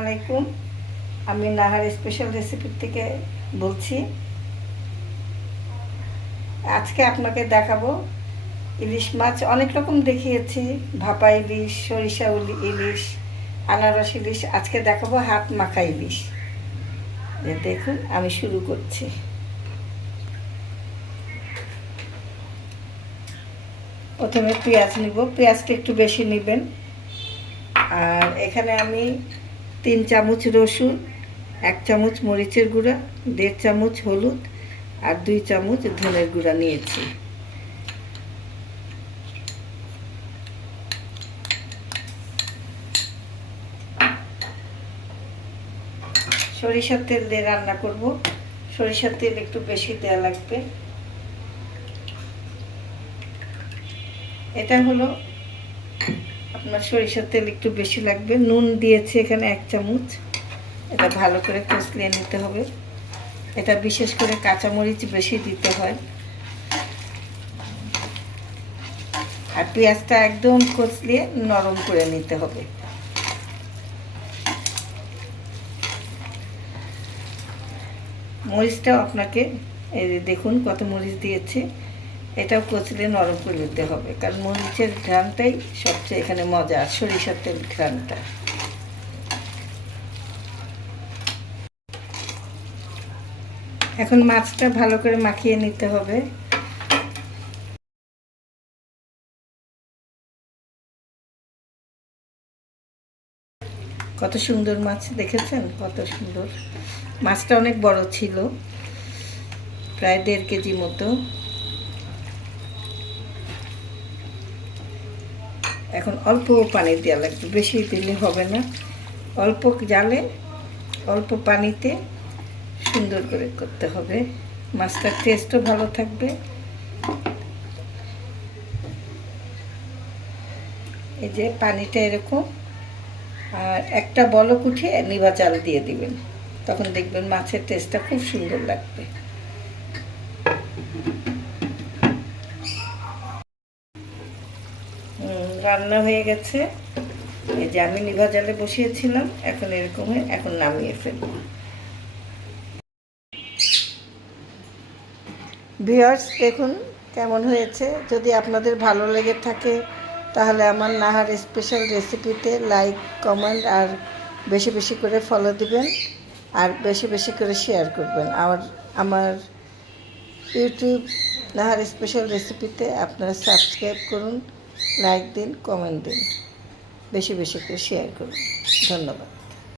আলাইকুম। আমি নাহার স্পেশাল রেসিপির থেকে বলছি। আজকে আপনাকে দেখাবো ইলিশ মাছ। অনেক রকম দেখিয়েছি। ভাপা ইলিশ, সরিষা ইলিশ, আনারস ইলিশ। আজকে দেখাবো হাত মাখা ইলিশ। দেখুন, আমি শুরু করছি। প্রথমে পেঁয়াজ নিব। পেঁয়াজটা একটু বেশি নেবেন। আর এখানে আমি তিন চামচ রসুন, এক চামচ মরিচের গুঁড়া, দেড় চামচ হলুদ আর দুই চামচ ধনের গুঁড়া নিয়েছি। সরিষার তেল দিয়ে রান্না করব। সরিষার তেল একটু বেশি দেওয়া লাগবে। এটা হলো আপনার সরিষার তেল একটু বেশি লাগবে। নুন দিয়েছি এখানে এক চামচ। এটা ভালো করে কষলিয়ে নিতে হবে। এটা বিশেষ করে কাঁচামরিচ বেশি দিতে হয়। আর পেঁয়াজটা একদম কষলিয়ে নরম করে নিতে হবে। মরিচটাও আপনাকে, এই দেখুন কত মরিচ দিয়েছি। এটাও কচলে নরম করে দিতে হবে। কারণ মরিচের ঘ্রানটাই সবচেয়ে এখানে মজা, আর সরিষার তেল ঘ্রানটা এখন মাছটা ভালো করে মাখিয়ে নিতে হবে। কত সুন্দর মাছ, দেখেছেন? কত সুন্দর। মাছটা অনেক বড় ছিল, প্রায় দেড় কেজি মতো। এখন অল্প পানি দেওয়া লাগবে, বেশি দিলে হবে না। অল্প জালে অল্প পানিতে সুন্দর করে করতে হবে। মাছটার টেস্টও ভালো থাকবে। এই যে পানিটা এরকম, আর একটা বলক উঠিয়ে নিভা চাল দিয়ে দিবেন। তখন দেখবেন মাছের টেস্টটা খুব সুন্দর লাগবে। রান্না হয়ে গেছে। এই যে আমি নিভা জালে বসিয়েছিলাম, এখন এরকম হয়ে এখন নামিয়ে ফেলব। ভিউয়ার্স, দেখুন কেমন হয়েছে। যদি আপনাদের ভালো লেগে থাকে, তাহলে আমার নাহার স্পেশাল রেসিপিতে লাইক কমেন্ট আর বেশি বেশি করে ফলো দিবেন আর বেশি বেশি করে শেয়ার করবেন। আর আমার ইউটিউব নাহার স্পেশাল রেসিপিতে আপনারা সাবস্ক্রাইব করুন। লাইক দিন কমেন্ট দিন। বেশি বেশি করে শেয়ার করুন। ধন্যবাদ।